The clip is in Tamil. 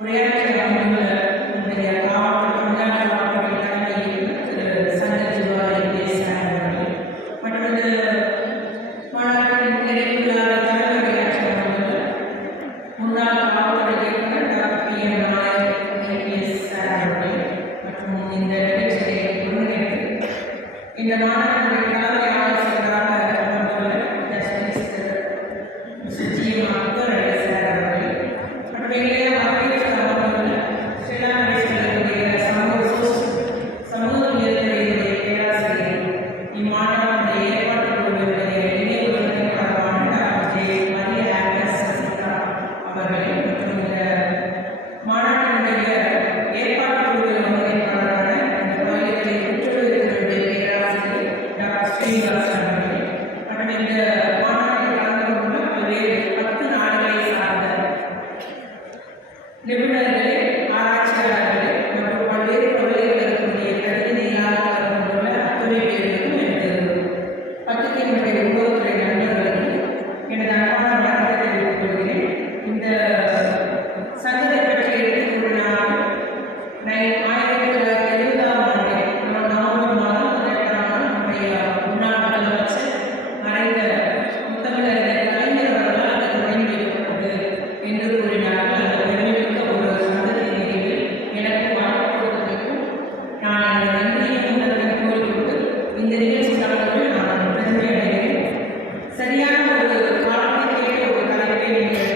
உரையாற்றிய அமைந்துள்ள நம்முடைய மாவட்ட தமிழ்நாடு மாவட்ட தலைமையில் திரு சங்கர் அவர்கள் மற்றது மாநாட்டின் நிறைவுள்ளான தலைமை உரையாற்றிய முன்னாள் மாவட்ட இயக்குநர் டாக்டர் பி.எம். நாயர் ஐபிஎஸ் அவர்கள் மற்றும் இந்த நிகழ்ச்சியை ஒருங்கிணைத்து இந்த மாநாட்டினுடைய தலைமை ஆலோசகராக அமர்ந்துள்ள ஜஸ்டிஸ் மிஸ்டர் ஜி.எம். அக்பர் சார் அவர்கள் மற்றும் எங்களுடைய வரவேற்று அமர்ந்துள்ள ஸ்ரீலங்கேஸ்வரருடைய சமூகவியலுடைய பேராசிரியர் இம்மாநாட்டினுடைய ஏற்பாட்டு குழுவினுடைய இணையவர்களுக்கு தொடர்பான டாக்டர் ஜே. மரிய ஆக்டர் சசிகா அவர்கள் மற்றும் இந்த மாநாட்டினுடைய ஏற்பாட்டு குழுவில் ஒருங்கிணைப்பாளரான இந்த பகுதிகளை குற்றவியலுடைய பேராசிரியர் டாக்டர் ஸ்ரீனிவாசன் அவர்கள் மற்றும் இந்த மாநாட்டில் கலந்து கொண்டுள்ள பல்வேறு 10 நாடுகளை சார்ந்த நிபுணர்களே ஆராய்ச்சியாளர்களே மற்றும் பல்வேறு பல்கலைக்கழகங்களுடைய பிரதிநிதிகளாக கலந்து கொண்டுள்ள அத்துறை பேருக்கும் எனது பத்திரிகையினுடைய உளவுத்துறை நண்பர்களுக்கு எனது அன்பான வணக்கத்தை தெரிவித்துக் கொள்கிறேன். இந்த சங்கத்தை பற்றி எடுத்துக் கூறினால் 1970ஆம் ஆண்டு நவம்பர் மாதம் 18ஆம் நாள் நம்முடைய முன்னாள் முதலமைச்சர் மறைந்த முத்தமிழறிஞர் கலைஞர் அவர்களால் அது தொடங்கி வைக்கப்பட்டது என்று கூறினார்கள். அந்த பெருமைமிக்க ஒரு சங்கத்தை நிலையில் எனக்கு வாய்ப்பு கொடுத்ததற்கும் நான் எனது நன்றியையும் முதலில் கூறிக்கொண்டு இந்த நிகழ்ச்சி கலந்து நான் பெருமை அடைகிறேன். சரியான ஒரு காலத்தை கேட்ட ஒரு தலைப்பை நீங்கள்